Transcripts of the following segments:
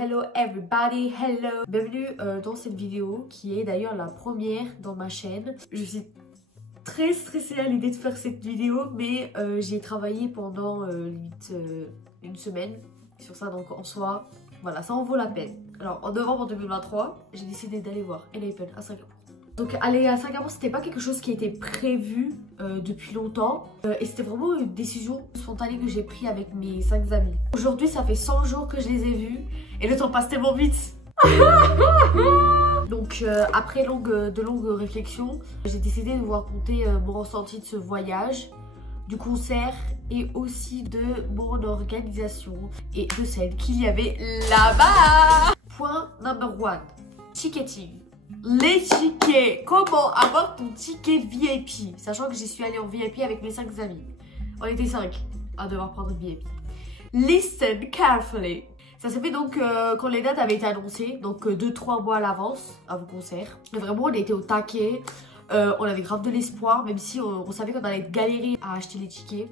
hello everybody, hello. Bienvenue dans cette vidéo qui est d'ailleurs la première dans ma chaîne. Je suis très stressée à l'idée de faire cette vidéo, mais j'ai travaillé pendant limite une semaine sur ça, donc en soi, voilà, ça en vaut la peine. Alors en novembre 2023, j'ai décidé d'aller voir Enhypen à Singapour. Donc aller à Singapour, c'était pas quelque chose qui était prévu depuis longtemps et c'était vraiment une décision spontanée que j'ai prise avec mes 5 amis. Aujourd'hui, ça fait 100 jours que je les ai vus et le temps passe tellement vite. Donc après de longues réflexions, j'ai décidé de vous raconter mon ressenti de ce voyage, du concert et aussi de mon organisation et de celle qu'il y avait là-bas. Point number 1, ticketing. Les tickets. Comment avoir ton ticket VIP? Sachant que j'y suis allée en VIP avec mes 5 amis. On était 5 à devoir prendre VIP. Listen carefully. Ça s'est fait donc quand les dates avaient été annoncées, donc 2-3 mois à l'avance à vos concerts. Et vraiment, on était au taquet. On avait grave de l'espoir, même si on savait qu'on allait galérer à acheter les tickets.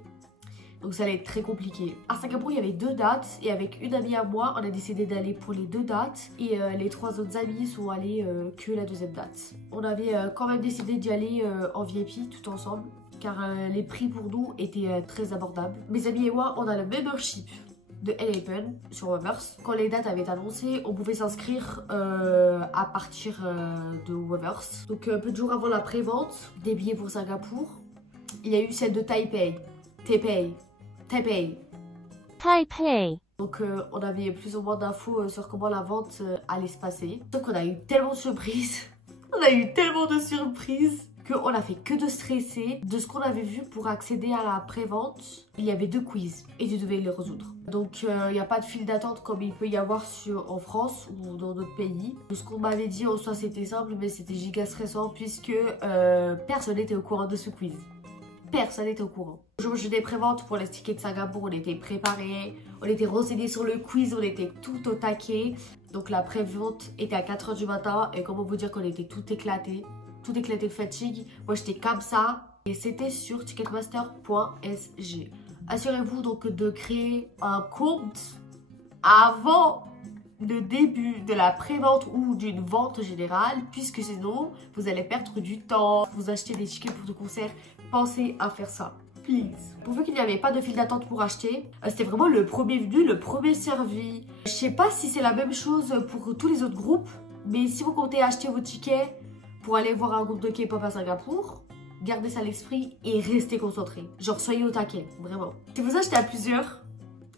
Donc ça allait être très compliqué. À Singapour, il y avait 2 dates et avec une amie à moi, on a décidé d'aller pour les 2 dates. Et les 3 autres amis sont allés que la 2e date. On avait quand même décidé d'y aller en VIP tout ensemble, car les prix pour nous étaient très abordables. Mes amis et moi, on a le membership de Enhypen sur Webers. Quand les dates avaient été annoncées, on pouvait s'inscrire à partir de Webers. Donc peu de jours avant la prévente des billets pour Singapour, il y a eu celle de Taipei. Donc on avait plus ou moins d'infos sur comment la vente allait se passer. Donc on a eu tellement de surprises. On a eu tellement de surprises qu'on a fait que de stresser. De ce qu'on avait vu pour accéder à la prévente, il y avait 2 quiz et tu devais les résoudre. Donc il n'y a pas de file d'attente comme il peut y avoir en France ou dans d'autres pays. De ce qu'on m'avait dit en soi c'était simple, mais c'était giga stressant puisque personne n'était au courant de ce quiz. Personne n'était au courant. Le jour où j'ai des préventes pour les tickets de Singapour, on était préparés, on était renseignés sur le quiz, on était tout au taquet. Donc la prévente était à 4 h du matin et comment vous dire qu'on était tout éclaté de fatigue. Moi j'étais comme ça et c'était sur ticketmaster.sg. Assurez-vous donc de créer un compte avant le début de la prévente ou d'une vente générale, puisque sinon vous allez perdre du temps. Vous achetez des tickets pour de concert, pensez à faire ça, please. Pourvu qu'il n'y avait pas de file d'attente pour acheter, c'était vraiment le premier venu, le premier servi. Je sais pas si c'est la même chose pour tous les autres groupes, mais si vous comptez acheter vos tickets pour aller voir un groupe de K-pop à Singapour, gardez ça à l'esprit et restez concentrés. Genre soyez au taquet, vraiment. Si vous achetez à plusieurs,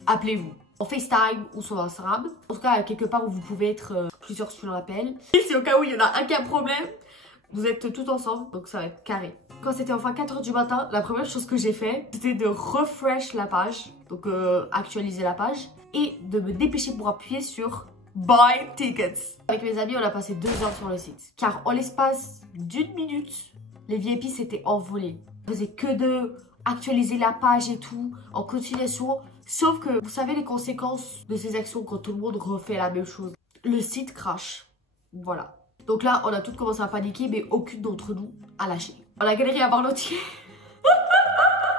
appelez-vous. En FaceTime ou sur Instagram. En tout cas, quelque part où vous pouvez être plusieurs sur l'appel. Et si au cas où il y en a un qui a un problème, vous êtes tous ensemble, donc ça va être carré. Quand c'était enfin 4 h du matin, la première chose que j'ai fait, c'était de refresh la page, donc actualiser la page, et de me dépêcher pour appuyer sur Buy Tickets. Avec mes amis, on a passé 2 heures sur le site. Car en l'espace d'1 minute, les VIP s'étaient envolés. On faisait que de actualiser la page et tout, en continuation. Sauf que vous savez les conséquences de ces actions quand tout le monde refait la même chose. Le site crash. Voilà. Donc là, on a toutes commencé à paniquer, mais aucune d'entre nous a lâché. On a galéré à avoir notre ticket.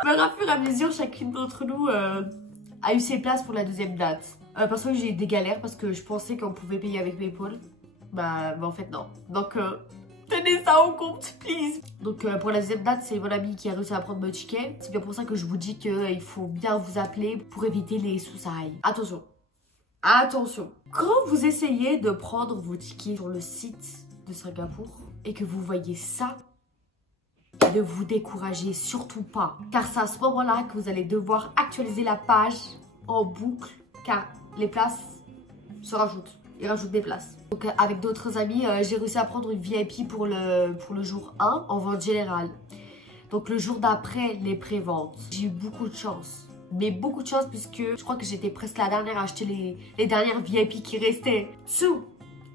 Mais à fur et à mesure, chacune d'entre nous a eu ses places pour la 2e date. Parce que j'ai eu des galères, parce que je pensais qu'on pouvait payer avec PayPal. Bah en fait non. Donc tenez ça en compte, please. Donc pour la 2e date, c'est mon ami qui a réussi à prendre mon ticket. C'est bien pour ça que je vous dis qu'il faut bien vous appeler pour éviter les sousailles. Attention. Attention. Quand vous essayez de prendre vos tickets sur le site de Singapour et que vous voyez ça, ne vous découragez surtout pas. Car c'est à ce moment-là que vous allez devoir actualiser la page en boucle. Car les places se rajoutent. Ils rajoutent des places. Donc avec d'autres amis, j'ai réussi à prendre une VIP pour le jour 1 en vente générale. Donc le jour d'après les préventes. J'ai eu beaucoup de chance. Mais beaucoup de chance puisque je crois que j'étais presque la dernière à acheter les dernières VIP qui restaient. Sous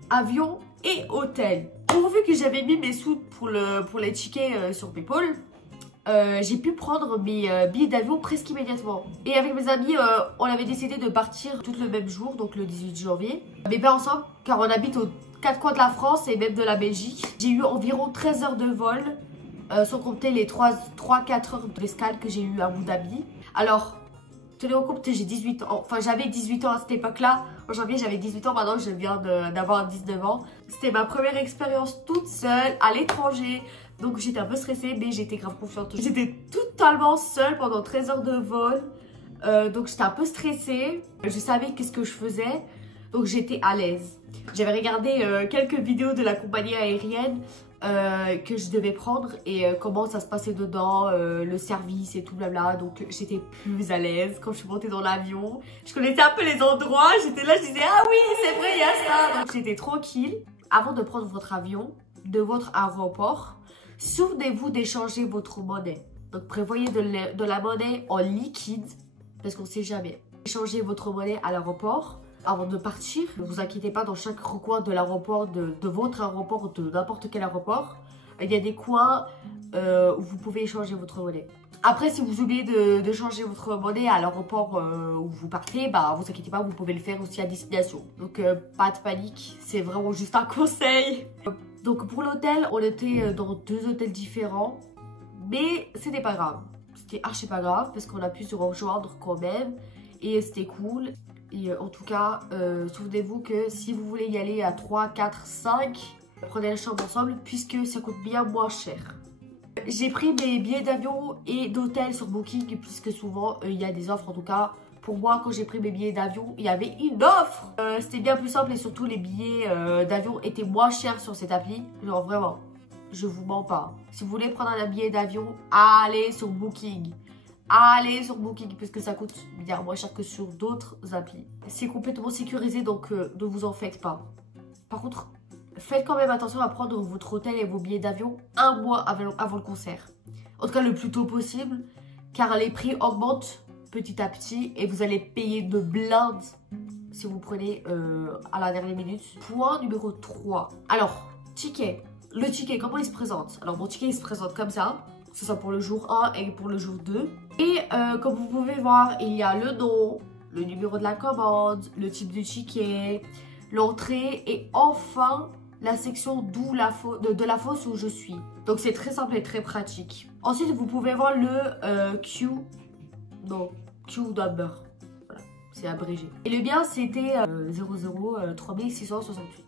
avion et hôtel. Pourvu que j'avais mis mes sous pour les tickets sur PayPal, j'ai pu prendre mes billets d'avion presque immédiatement. Et avec mes amis, on avait décidé de partir tout le même jour, donc le 18 janvier. Mais pas ensemble, car on habite aux 4 coins de la France et même de la Belgique. J'ai eu environ 13 heures de vol, sans compter les 3-4 heures d'escale que j'ai eu à Abu Dhabi. Alors, tenez en compte que j'ai 18 ans, enfin j'avais 18 ans à cette époque-là. En janvier, j'avais 18 ans, maintenant je viens d'avoir 19 ans. C'était ma première expérience toute seule à l'étranger. Donc j'étais un peu stressée, mais j'étais grave confiante. J'étais totalement seule pendant 13 heures de vol. Donc j'étais un peu stressée. Je savais qu'est-ce que je faisais. Donc j'étais à l'aise. J'avais regardé quelques vidéos de la compagnie aérienne que je devais prendre et comment ça se passait dedans, le service et tout blabla. Donc j'étais plus à l'aise quand je suis montée dans l'avion. Je connaissais un peu les endroits, j'étais là, je disais ah oui c'est vrai il y a ça. Donc j'étais tranquille. Avant de prendre votre avion de votre aéroport, souvenez-vous d'échanger votre monnaie. Donc prévoyez de la monnaie en liquide parce qu'on ne sait jamais. Échangez votre monnaie à l'aéroport. Avant de partir, ne vous inquiétez pas, dans chaque recoin de l'aéroport, de votre aéroport ou de n'importe quel aéroport, il y a des coins où vous pouvez échanger votre monnaie. Après, si vous oubliez de changer votre monnaie à l'aéroport où vous partez, bah vous inquiétez pas, vous pouvez le faire aussi à destination. Donc pas de panique, c'est vraiment juste un conseil. Donc pour l'hôtel, on était dans 2 hôtels différents, mais c'était pas grave. C'était archi pas grave parce qu'on a pu se rejoindre quand même et c'était cool. Et en tout cas, souvenez-vous que si vous voulez y aller à 3, 4, 5, prenez la chambre ensemble puisque ça coûte bien moins cher. J'ai pris mes billets d'avion et d'hôtel sur Booking puisque souvent il y a des offres. En tout cas, pour moi, quand j'ai pris mes billets d'avion, il y avait une offre. C'était bien plus simple et surtout les billets d'avion étaient moins chers sur cette appli. Genre vraiment, je vous mens pas. Si vous voulez prendre un billet d'avion, allez sur Booking. Allez sur Booking parce que ça coûte bien moins cher que sur d'autres applis. C'est complètement sécurisé donc ne vous en faites pas. Par contre, faites quand même attention à prendre votre hôtel et vos billets d'avion un mois avant le concert. En tout cas le plus tôt possible car les prix augmentent petit à petit et vous allez payer de blinde si vous prenez à la dernière minute. Point numéro 3. Alors, ticket. Le ticket, comment il se présente? Alors mon ticket il se présente comme ça. Que ce soit pour le jour 1 et pour le jour 2. Et comme vous pouvez voir, il y a le nom, le numéro de la commande, le type de ticket, l'entrée et enfin la section de la fosse où je suis. Donc c'est très simple et très pratique. Ensuite, vous pouvez voir le queue number. Voilà, c'est abrégé. Et le bien, c'était 003 668.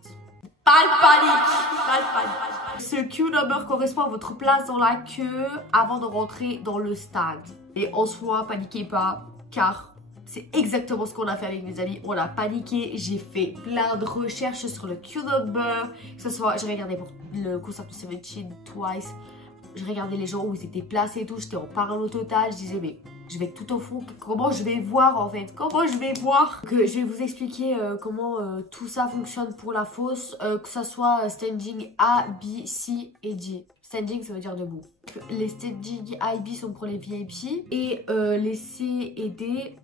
Pas de panique, pas de panique. Ce queue number correspond à votre place dans la queue avant de rentrer dans le stade. Et en soi, paniquez pas, car c'est exactement ce qu'on a fait avec mes amis. On a paniqué, j'ai fait plein de recherches sur le queue number. Que ce soit, j'ai regardé pour le concert de Seventeen, Twice. Je regardais les gens où ils étaient placés et tout. J'étais en parano total. Je disais, mais je vais tout au fond. Comment je vais voir en fait? Comment je vais voir? Je vais vous expliquer comment tout ça fonctionne pour la fosse. Que ça soit standing A, B, C et D. Standing, ça veut dire debout. Les standing A et B sont pour les VIP. Et les C et D,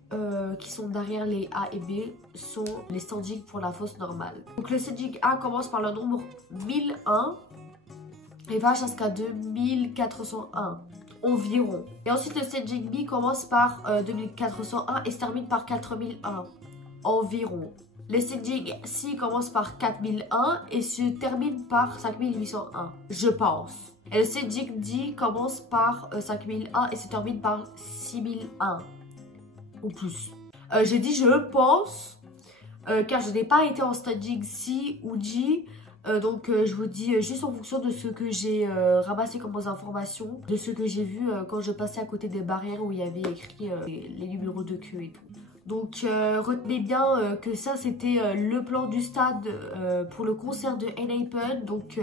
qui sont derrière les A et B, sont les standing pour la fosse normale. Donc le standing A commence par le nombre 1001 et va jusqu'à 2401 environ. Et ensuite le staging B commence par 2401 et se termine par 4001 environ. Le staging C commence par 4001 et se termine par 5801, je pense. Et le staging D commence par 5001 et se termine par 6001 ou plus. Je dis je pense car je n'ai pas été en staging C ou D. Donc je vous dis juste en fonction de ce que j'ai ramassé comme informations, de ce que j'ai vu quand je passais à côté des barrières où il y avait écrit les numéros de queue et tout. Donc retenez bien que ça c'était le plan du stade pour le concert de ENHYPEN. Donc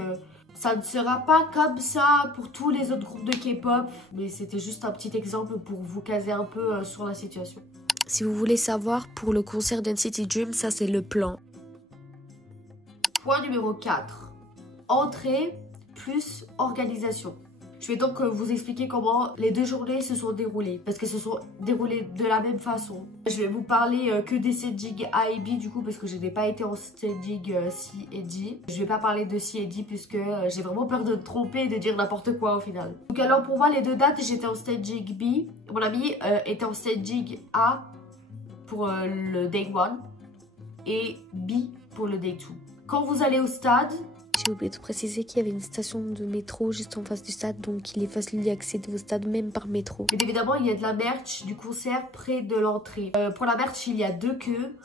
ça ne sera pas comme ça pour tous les autres groupes de K-pop, mais c'était juste un petit exemple pour vous caser un peu sur la situation. Si vous voulez savoir, pour le concert d'NCT Dream, ça c'est le plan. Point numéro 4. Entrée plus organisation. Je vais donc vous expliquer comment les 2 journées se sont déroulées. Parce qu'elles se sont déroulées de la même façon. Je vais vous parler que des standings A et B du coup. Parce que je n'ai pas été en standing C et D. Je vais pas parler de C et D puisque j'ai vraiment peur de me tromper et de dire n'importe quoi au final. Donc alors pour moi les 2 dates j'étais en standing B. Mon ami était en standing A pour le day 1. Et B pour le day 2. Quand vous allez au stade... J'ai oublié de préciser qu'il y avait une station de métro juste en face du stade, donc il est facile d'y accéder au stade même par métro. Mais évidemment, il y a de la merch du concert près de l'entrée. Pour la merch, il y a 2 queues.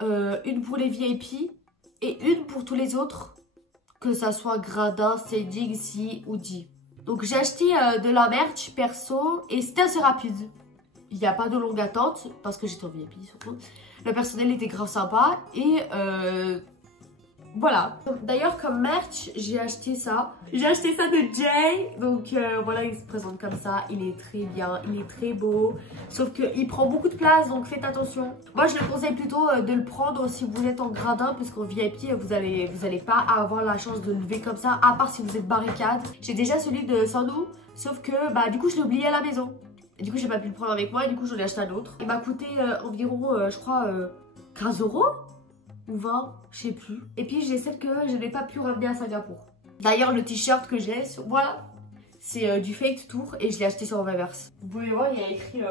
une pour les VIP et une pour tous les autres, que ça soit gradin, standing, si ou D. Donc j'ai acheté de la merch perso et c'était assez rapide. Il n'y a pas de longue attente parce que j'étais en VIP surtout. Le personnel était grave sympa et voilà. D'ailleurs comme merch j'ai acheté ça. J'ai acheté ça de Jay. Donc voilà, il se présente comme ça. Il est très bien, il est très beau. Sauf qu'il prend beaucoup de place, donc faites attention. Moi je le conseille plutôt de le prendre si vous êtes en gradin, puisqu'en VIP vous allez pas avoir la chance de le lever comme ça, à part si vous êtes barricade. J'ai déjà celui de Sandou, sauf que bah du coup je l'ai oublié à la maison. Et du coup j'ai pas pu le prendre avec moi et du coup j'en ai acheté un autre. Il m'a coûté environ je crois 15 € ou 20, je sais plus. Et puis j'ai celle que je n'ai pas pu ramener à Singapour. D'ailleurs le t-shirt que j'ai, voilà, c'est du Fake Tour et je l'ai acheté sur Weverse. Vous pouvez voir, il y a écrit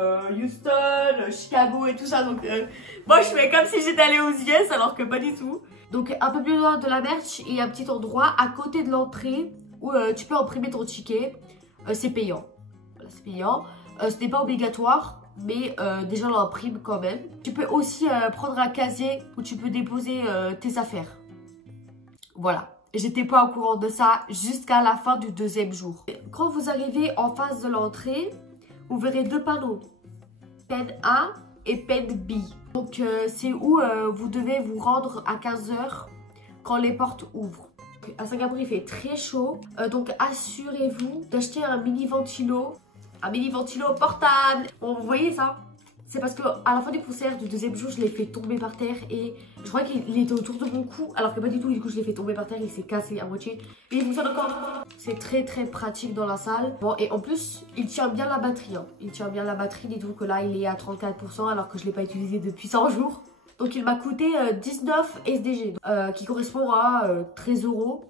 Houston, Chicago et tout ça. Donc moi je fais comme si j'étais allée aux US alors que pas du tout. Donc un peu plus loin de la merch, il y a un petit endroit à côté de l'entrée où tu peux imprimer ton ticket. C'est payant. Voilà, c'est payant. Ce n'est pas obligatoire, mais déjà on l'imprime quand même. Tu peux aussi prendre un casier où tu peux déposer tes affaires. Voilà, j'étais pas au courant de ça jusqu'à la fin du deuxième jour. Quand vous arrivez en face de l'entrée, vous verrez deux panneaux, peine A et peine B. Donc c'est où vous devez vous rendre à 15 h quand les portes ouvrent. À Singapour il fait très chaud, donc assurez-vous d'acheter un mini ventilo. Un mini ventilo portable. Bon, vous voyez ça? C'est parce que à la fin du concert du deuxième jour, je l'ai fait tomber par terre et je crois qu'il était autour de mon cou, alors que pas du tout. Du coup, je l'ai fait tomber par terre, il s'est cassé à moitié. Et il fonctionne encore. C'est très pratique dans la salle. Bon, et en plus, il tient bien la batterie. Hein. Il tient bien la batterie. Dites-vous que là, il est à 34%, alors que je l'ai pas utilisé depuis 100 jours. Donc, il m'a coûté 19 SDG, qui correspond à 13 €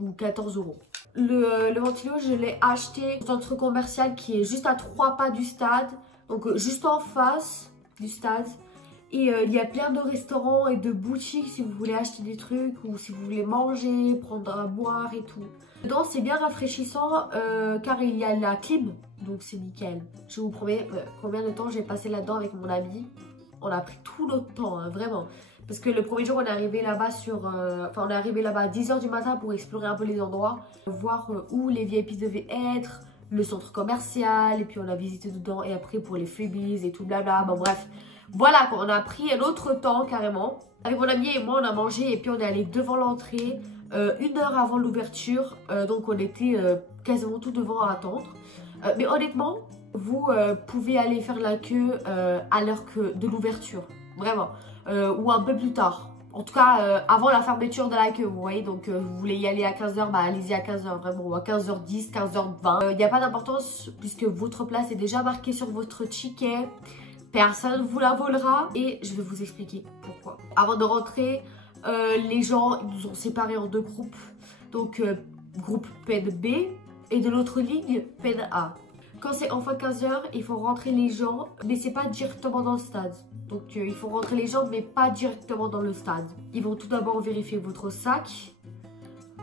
ou 14 €. Le ventilo, je l'ai acheté dans un centre commercial qui est juste à 3 pas du stade. Donc juste en face du stade. Et il y a plein de restaurants et de boutiques si vous voulez acheter des trucs ou si vous voulez manger, prendre à boire et tout. Dedans c'est bien rafraîchissant car il y a la clim. Donc c'est nickel. Je vous promets combien de temps j'ai passé là-dedans avec mon ami. On a pris tout notre temps, hein, vraiment. Parce que le premier jour, on est arrivé là-bas on est arrivé là-bas à 10 h du matin pour explorer un peu les endroits. Voir où les VIP devaient être, le centre commercial. Et puis on a visité dedans. Et après pour les freebies et tout blabla. Bon bref, voilà quoi. On a pris un autre temps carrément. Avec mon ami et moi, on a mangé. Et puis on est allé devant l'entrée 1 heure avant l'ouverture. Donc on était quasiment tout devant à attendre. Mais honnêtement, vous pouvez aller faire la queue à l'heure de l'ouverture. Vraiment. Ou un peu plus tard. En tout cas, avant la fermeture de la queue, vous voyez. Donc, vous voulez y aller à 15 h, bah allez-y à 15 h, vraiment. Ou à 15 h 10, 15 h 20. Il n'y a pas d'importance puisque votre place est déjà marquée sur votre ticket. Personne ne vous la volera. Et je vais vous expliquer pourquoi. Avant de rentrer, les gens nous ont séparés en deux groupes. Donc, groupe peine B et de l'autre ligne, peine A. Quand c'est enfin 15 h, il faut rentrer les gens, mais c'est pas directement dans le stade. Donc il faut rentrer les gens, mais pas directement dans le stade. Ils vont tout d'abord vérifier votre sac,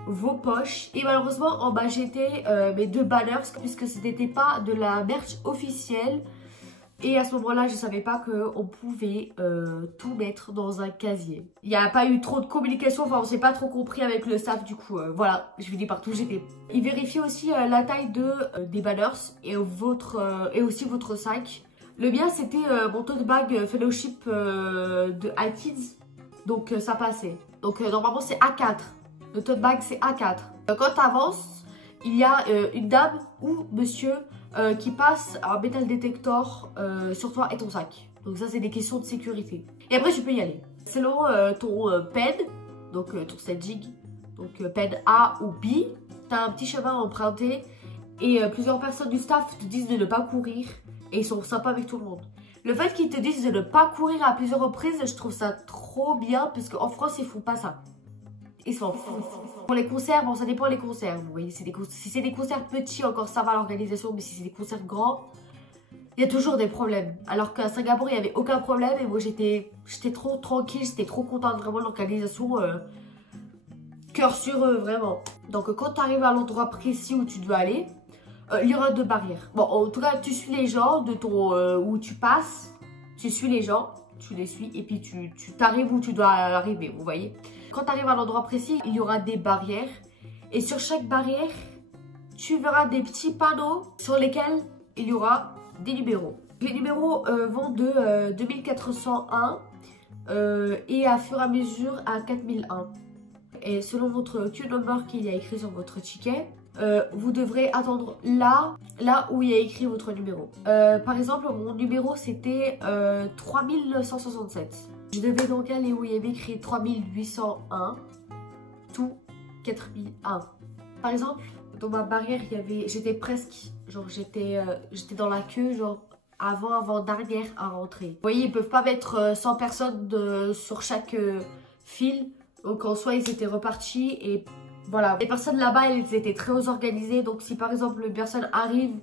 vos poches. Et malheureusement, en bas j'étais mes 2 banners, puisque ce n'était pas de la merch officielle. Et à ce moment-là, je savais pas qu'on pouvait tout mettre dans un casier. Il n'y a pas eu trop de communication, enfin on s'est pas trop compris avec le staff, du coup voilà, je finis partout, j'étais. Ils vérifient aussi la taille des banners et aussi votre sac. Le mien c'était mon tote bag fellowship de High Kids, donc ça passait. Donc normalement c'est A4, le tote bag c'est A4. Quand tu avances, il y a une dame ou monsieur qui passe un metal detector sur toi et ton sac. Donc ça c'est des questions de sécurité. Et après tu peux y aller. Selon ton PED, donc ton staging, donc PED A ou B, tu as un petit chemin à emprunter et plusieurs personnes du staff te disent de ne pas courir et ils sont sympas avec tout le monde. Le fait qu'ils te disent de ne pas courir à plusieurs reprises, je trouve ça trop bien parce qu'en France ils font pas ça. Ils s'en foutent. Pour les concerts, bon ça dépend des concerts, vous voyez, si c'est des concerts petits encore ça va l'organisation, mais si c'est des concerts grands, il y a toujours des problèmes. Alors qu'à Singapour il n'y avait aucun problème et moi j'étais trop tranquille, j'étais trop contente vraiment de l'organisation, cœur sur eux vraiment. Donc quand tu arrives à l'endroit précis où tu dois aller, il y aura 2 barrières. Bon en tout cas tu suis les gens de ton où tu passes, tu suis les gens. tu les suis et puis tu t'arrives où tu dois arriver, vous voyez. Quand tu arrives à l'endroit précis, il y aura des barrières. Et sur chaque barrière, tu verras des petits panneaux sur lesquels il y aura des numéros. Les numéros vont de 2401 et à fur et à mesure à 4001. Et selon votre queue number qu'il y a écrit sur votre ticket, vous devrez attendre là où il y a écrit votre numéro. Par exemple, mon numéro c'était 3167. Je devais donc aller où il y avait écrit 3801, tout 4001. Par exemple, dans ma barrière, j'étais presque, genre j'étais dans la queue, genre avant-dernière à rentrer. Vous voyez, ils peuvent pas mettre 100 personnes sur chaque file. Donc en soi, ils étaient repartis et voilà. Les personnes là-bas, elles étaient très organisées. Donc si par exemple une personne arrive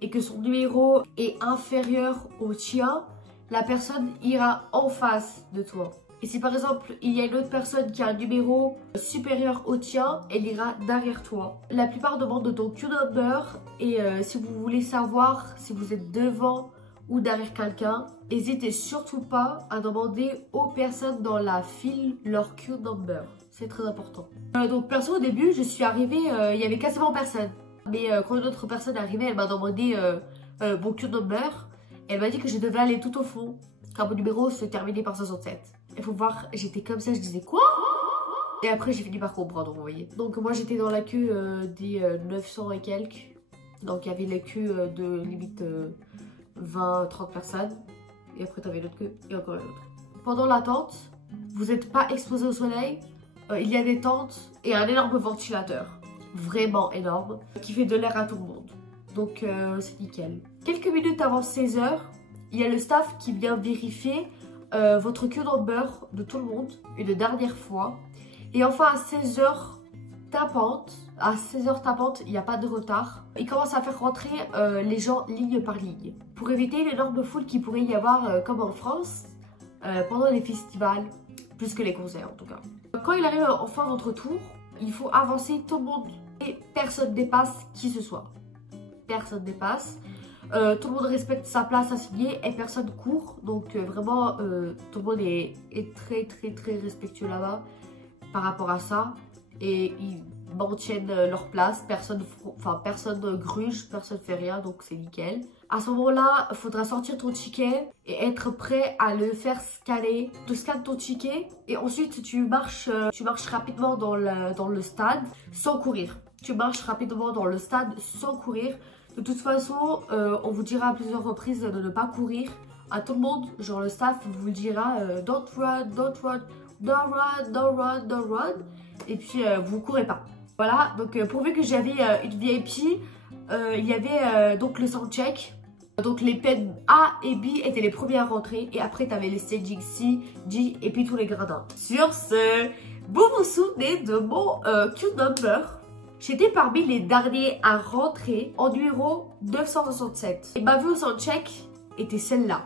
et que son numéro est inférieur au tien, la personne ira en face de toi. Et si par exemple, il y a une autre personne qui a un numéro supérieur au tien, elle ira derrière toi. La plupart demandent ton queue number et si vous voulez savoir si vous êtes devant ou derrière quelqu'un, n'hésitez surtout pas à demander aux personnes dans la file leur queue number. C'est très important. Donc perso, au début, je suis arrivée, il y avait quasiment personne. Mais quand une autre personne est arrivée, elle m'a demandé mon queue number. Elle m'a dit que je devais aller tout au fond, car mon numéro se terminait par 67. Il faut voir, j'étais comme ça, je disais quoi? Et après, j'ai fini par comprendre, vous voyez. Donc moi, j'étais dans la queue des 900 et quelques. Donc il y avait la queue de limite 20-30 personnes. Et après, tu avais l'autre queue et encore une autre. Pendant l'attente, vous n'êtes pas exposé au soleil. Il y a des tentes et un énorme ventilateur. Vraiment énorme. Qui fait de l'air à tout le monde. Donc c'est nickel. Quelques minutes avant 16 h, il y a le staff qui vient vérifier votre queue number de tout le monde une dernière fois. Et enfin à 16 h tapante, il n'y a pas de retard. Il commence à faire rentrer les gens ligne par ligne. Pour éviter l'énorme foule qu'il pourrait y avoir comme en France pendant les festivals, plus que les concerts en tout cas. Quand il arrive enfin votre tour, il faut avancer tout le monde et personne dépasse qui ce soit. Personne dépasse. Tout le monde respecte sa place assignée et personne court. Donc vraiment, tout le monde est très respectueux là-bas par rapport à ça. Et ils maintiennent leur place. Personne gruge, personne fait rien. Donc c'est nickel. À ce moment-là, il faudra sortir ton ticket et être prêt à le faire scanner. Tu scannes ton ticket et ensuite tu marches rapidement dans le stade sans courir. Tu marches rapidement dans le stade sans courir. De toute façon, on vous dira à plusieurs reprises de ne pas courir. À tout le monde, genre le staff vous dira don't run, don't run, don't run, don't run, don't run. Et puis vous courez pas. Voilà, donc pourvu que j'avais une VIP, il y avait donc le soundcheck. Donc les peds A et B étaient les premiers à rentrer. Et après, tu avais les staging C, D et puis tous les gradins. Sur ce, vous vous souvenez de mon queue number? J'étais parmi les derniers à rentrer en numéro 967. Et ma vue au soundcheck était celle-là.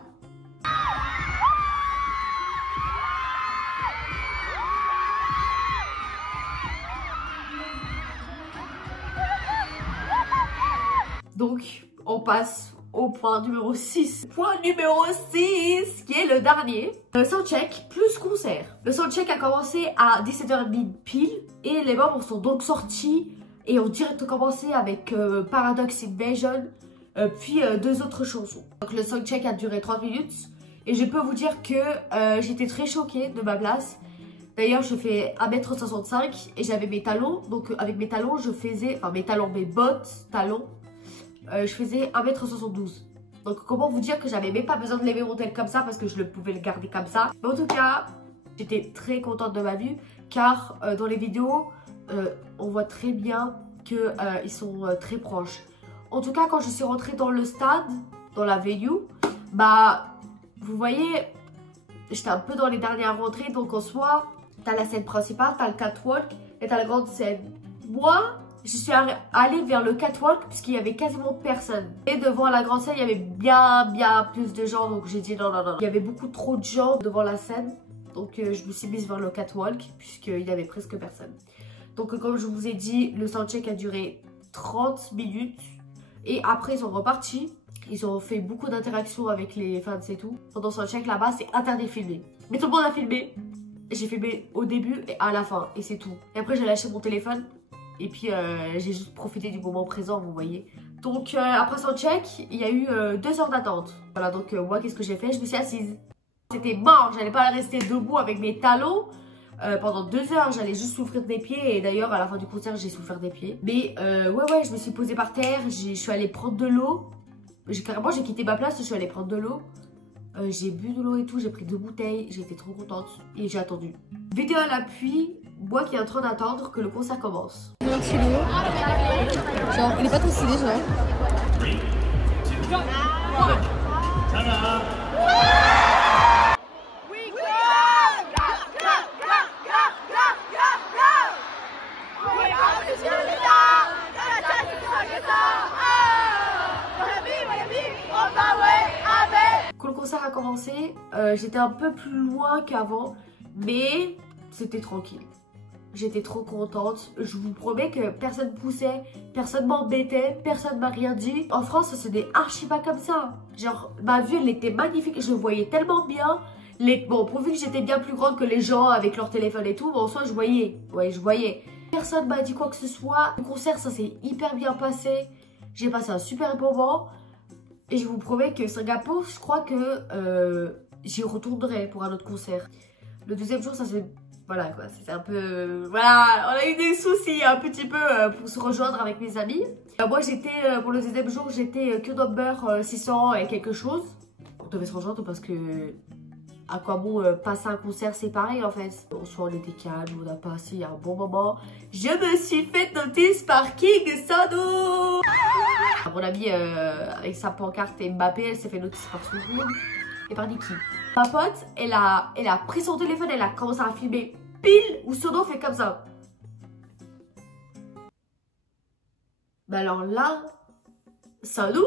Donc, on passe au point numéro 6. Point numéro 6, qui est le dernier. Soundcheck plus concert. Le soundcheck a commencé à 17h30 pile. Et les membres sont donc sortis et ont direct commencé avec Paradox Invasion, puis deux autres chansons. Donc le soundcheck a duré 30 minutes. Et je peux vous dire que j'étais très choquée de ma place. D'ailleurs, je fais 1m65 et j'avais mes talons. Donc avec mes talons, je faisais... Enfin mes talons, mes bottes, talons. Je faisais 1m72. Donc comment vous dire que j'avais même pas besoin de lever mon tel comme ça parce que je pouvais le garder comme ça. Mais en tout cas, j'étais très contente de ma vue car dans les vidéos, on voit très bien qu'ils sont très proches. En tout cas, quand je suis rentrée dans le stade, dans la venue, bah vous voyez, j'étais un peu dans les dernières rentrées. Donc en soi, t'as la scène principale, t'as le catwalk et t'as la grande scène. Moi, je suis allée vers le catwalk puisqu'il y avait quasiment personne. Et devant la grande scène, il y avait bien plus de gens. Donc j'ai dit non. Il y avait beaucoup trop de gens devant la scène. Donc je me suis mise vers le catwalk puisqu'il y avait presque personne. Donc comme je vous ai dit, le soundcheck a duré 30 minutes. Et après ils sont repartis. Ils ont fait beaucoup d'interactions avec les fans et tout. Pendant son check là-bas, c'est interdit de filmer. Mais tout le monde a filmé. J'ai filmé au début et à la fin. Et c'est tout. Et après, j'ai lâché mon téléphone. Et puis, j'ai juste profité du moment présent, vous voyez. Donc, après son check, il y a eu 2 heures d'attente. Voilà, donc moi, qu'est-ce que j'ai fait? Je me suis assise. C'était mort. J'allais pas rester debout avec mes talons. Pendant 2 heures, j'allais juste souffrir des pieds. Et d'ailleurs, à la fin du concert, j'ai souffert des pieds. Mais ouais, je me suis posée par terre. Je suis allée prendre de l'eau. Carrément, j'ai quitté ma place. Je suis allée prendre de l'eau. J'ai bu de l'eau et tout. J'ai pris 2 bouteilles. J'étais trop contente. Et j'ai attendu. Vidéo à l'appui. Moi qui est en train d'attendre que le concert commence. Genre, il est pas trop stylé, genre. Quand le concert a commencé, j'étais un peu plus loin qu'avant, mais c'était tranquille. J'étais trop contente. Je vous promets que personne poussait, personne m'embêtait, personne m'a rien dit. En France, ce n'est archi pas comme ça. Genre, ma vue, elle était magnifique. Je voyais tellement bien. Bon, pourvu que j'étais bien plus grande que les gens avec leur téléphone et tout, mais en soi, je voyais. Ouais, je voyais. Personne m'a dit quoi que ce soit. Le concert, ça s'est hyper bien passé. J'ai passé un super moment. Et je vous promets que Singapour, je crois que j'y retournerai pour un autre concert. Le deuxième jour, ça s'est... Voilà quoi, c'est un peu... voilà, on a eu des soucis un petit peu pour se rejoindre avec mes amis. Moi j'étais, pour le deuxième jour, j'étais que number 600 et quelque chose. On devait se rejoindre parce que... À quoi bon passer un concert, c'est pareil en fait. En soi on était calme, on a passé un bon moment. Je me suis fait notice par King Sado. À mon ami avec sa pancarte et Mbappé, elle s'est fait notice par tout le monde. Et par Niki. Ma pote, elle a pris son téléphone, elle a commencé à filmer pile où Sono fait comme ça. Mais alors là, Sono,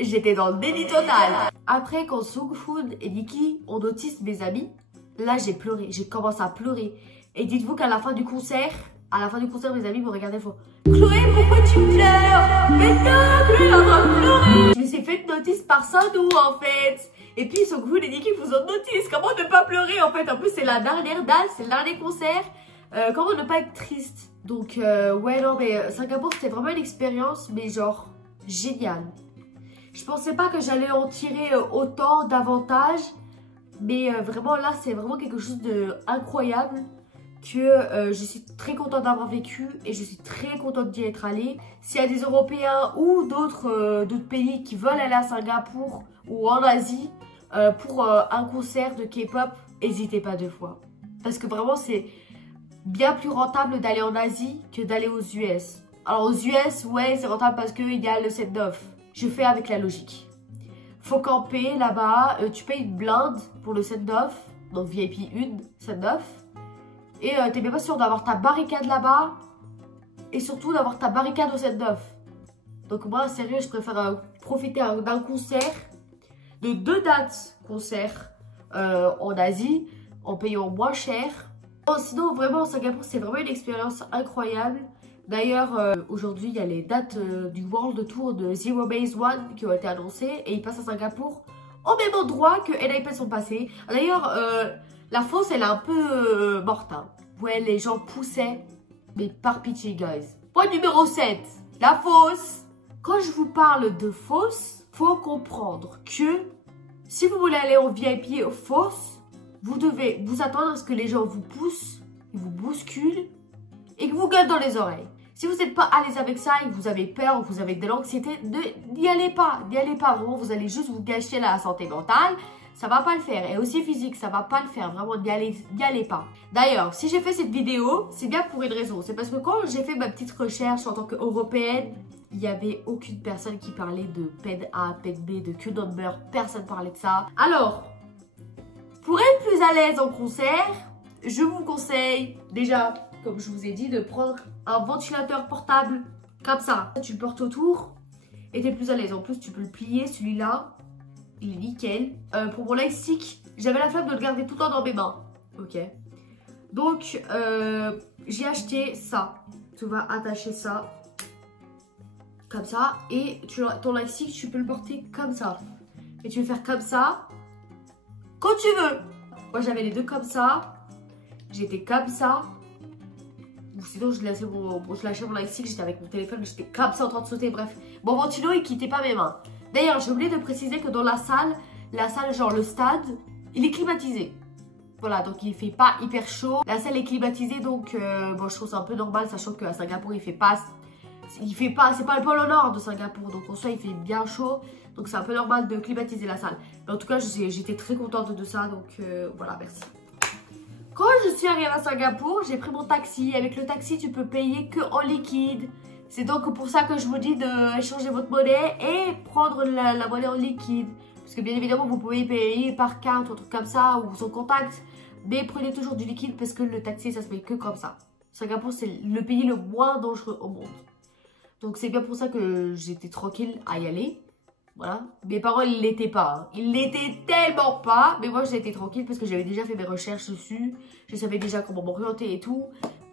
j'étais dans le déni total. Après, quand Sungfoon et Niki ont notice mes amis, là j'ai pleuré, j'ai commencé à pleurer. Et dites-vous qu'à la fin du concert, mes amis me regardaient et font Chloé, pourquoi tu pleures? Mais non, Chloé, elle va pleurer. Je me suis fait notice par Sono en fait. Et puis Sungfoon et Niki vous ont notice. Comment ne pas pleurer en fait? En plus c'est la dernière date, c'est le dernier concert. Comment ne pas être triste? Donc ouais non mais Singapour c'était vraiment une expérience mais genre géniale. Je pensais pas que j'allais en tirer autant d'avantages. Mais vraiment là c'est vraiment quelque chose d'incroyable. Que je suis très contente d'avoir vécu. Et je suis très contente d'y être allée. S'il y a des Européens ou d'autres pays qui veulent aller à Singapour ou en Asie pour un concert de K-pop, n'hésitez pas 2 fois. Parce que vraiment, c'est bien plus rentable d'aller en Asie que d'aller aux US. Alors aux US, ouais, c'est rentable parce qu'il y a le send-off. Je fais avec la logique. Faut camper là-bas. Tu payes une blinde pour le send-off. Donc VIP 1, send-off. Et t'es même pas sûr d'avoir ta barricade là-bas. Et surtout d'avoir ta barricade au send-off. Donc moi, sérieux, je préfère profiter d'un concert. De 2 dates concert en Asie en payant moins cher. Oh, sinon vraiment Singapour c'est vraiment une expérience incroyable. D'ailleurs aujourd'hui il y a les dates du World Tour de Zero Base One qui ont été annoncées et ils passent à Singapour au même endroit que NIP sont passés. D'ailleurs la fosse elle est un peu morte hein. Ouais les gens poussaient mais par pitié guys. Point numéro 7, la fosse. Quand je vous parle de fosse, faut comprendre que si vous voulez aller en VIP fosse, vous devez vous attendre à ce que les gens vous poussent, ils vous bousculent et que vous gueulent dans les oreilles. Si vous n'êtes pas à l'aise avec ça et que vous avez peur ou que vous avez de l'anxiété, n'y allez pas. N'y allez pas, vraiment, vous allez juste vous gâcher la santé mentale. Ça va pas le faire. Et aussi physique, ça va pas le faire. Vraiment, n'y allez pas. D'ailleurs, si j'ai fait cette vidéo, c'est bien pour une raison. C'est parce que quand j'ai fait ma petite recherche en tant qu'Européenne, il n'y avait aucune personne qui parlait de peine A, peine B, de Q-number. Personne parlait de ça. Alors, pour être plus à l'aise en concert, je vous conseille déjà, comme je vous ai dit, de prendre un ventilateur portable comme ça. Tu le portes autour et tu es plus à l'aise. En plus, tu peux le plier, celui-là. Il est nickel. Pour mon lightstick, j'avais la flemme de le garder tout le temps dans mes mains. Ok. Donc, j'ai acheté ça. Tu vas attacher ça comme ça. Et ton lactique, tu peux le porter comme ça. Et tu veux faire comme ça quand tu veux. Moi, j'avais les deux comme ça. J'étais comme ça. Ou sinon, je lâchais mon lactique, j'étais avec mon téléphone, mais j'étais comme ça en train de sauter. Bref, mon ventilo, il quittait pas mes mains. D'ailleurs, j'ai oublié de préciser que dans la salle, genre le stade, il est climatisé. Voilà, donc il fait pas hyper chaud. La salle est climatisée, donc bon, je trouve ça un peu normal, sachant qu'à Singapour, il fait pas, c'est pas le pôle Nord de Singapour, donc en soi, il fait bien chaud. Donc c'est un peu normal de climatiser la salle. Mais en tout cas, j'étais très contente de ça, donc voilà, merci. Quand je suis arrivée à Singapour, j'ai pris mon taxi. Avec le taxi, tu peux payer que en liquide. C'est donc pour ça que je vous dis d'échanger votre monnaie et prendre la monnaie en liquide. Parce que bien évidemment, vous pouvez payer par carte ou un truc comme ça ou sans contact. Mais prenez toujours du liquide parce que le taxi, ça se paye que comme ça. Singapour, c'est le pays le moins dangereux au monde. Donc c'est bien pour ça que j'étais tranquille à y aller. Voilà. Mes parents, ils l'étaient pas. Hein. Ils l'étaient tellement pas. Mais moi, j'étais tranquille parce que j'avais déjà fait mes recherches dessus. Je savais déjà comment m'orienter et tout.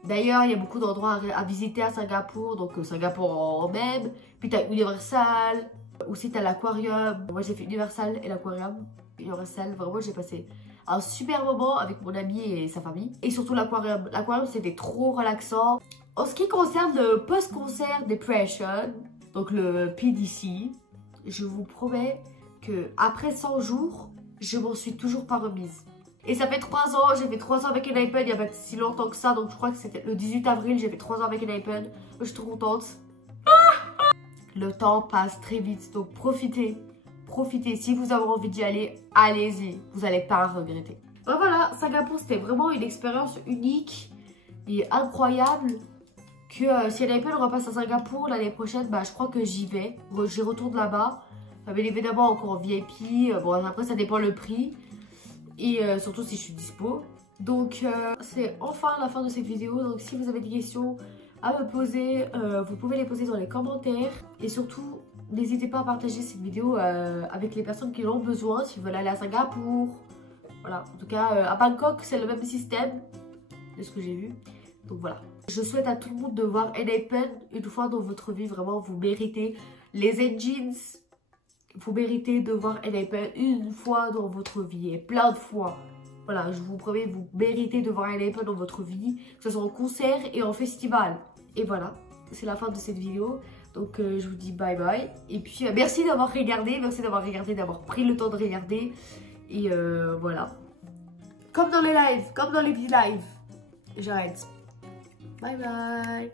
D'ailleurs, il y a beaucoup d'endroits à visiter à Singapour. Donc, Singapour en même. Puis, t'as Universal. Aussi, t'as l'Aquarium. Moi, j'ai fait Universal et l'Aquarium. Universal, vraiment, j'ai passé un super moment avec mon ami et sa famille. Et surtout l'Aquarium. L'Aquarium, c'était trop relaxant. En ce qui concerne le post-concert Depression, donc le PDC, je vous promets que après 100 jours, je m'en suis toujours pas remise. Et ça fait 3 ans, j'ai fait 3 ans avec un iPad, il n'y a pas si longtemps que ça, donc je crois que c'était le 18 avril, j'ai fait 3 ans avec un iPad. Je suis trop contente. Le temps passe très vite, donc profitez. Profitez, si vous avez envie d'y aller, allez-y, vous n'allez pas regretter. Donc voilà, Singapour, c'était vraiment une expérience unique et incroyable. Que si un iPad repasse à Singapour l'année prochaine, bah, je crois que j'y vais. J'y retourne là-bas. Bien évidemment, encore en VIP. Bon, après, ça dépend le prix. Et surtout si je suis dispo. Donc, c'est enfin la fin de cette vidéo. Donc, si vous avez des questions à me poser, vous pouvez les poser dans les commentaires. Et surtout, n'hésitez pas à partager cette vidéo avec les personnes qui en ont besoin. Si vous voulez aller à Singapour. Voilà. En tout cas, à Bangkok, c'est le même système. De ce que j'ai vu. Donc, voilà. Je souhaite à tout le monde de voir N.A.Pen une fois dans votre vie. Vraiment, vous méritez les engines. Vous méritez de voir N.A.Pen une fois dans votre vie. Et plein de fois. Voilà, je vous promets, vous méritez de voir N.A.Pen dans votre vie. Que ce soit en concert et en festival. Et voilà, c'est la fin de cette vidéo. Donc, je vous dis bye bye. Et puis, merci d'avoir regardé. Merci d'avoir regardé, d'avoir pris le temps de regarder. Et voilà. Comme dans les lives, comme dans les petits lives. J'arrête. Bye bye.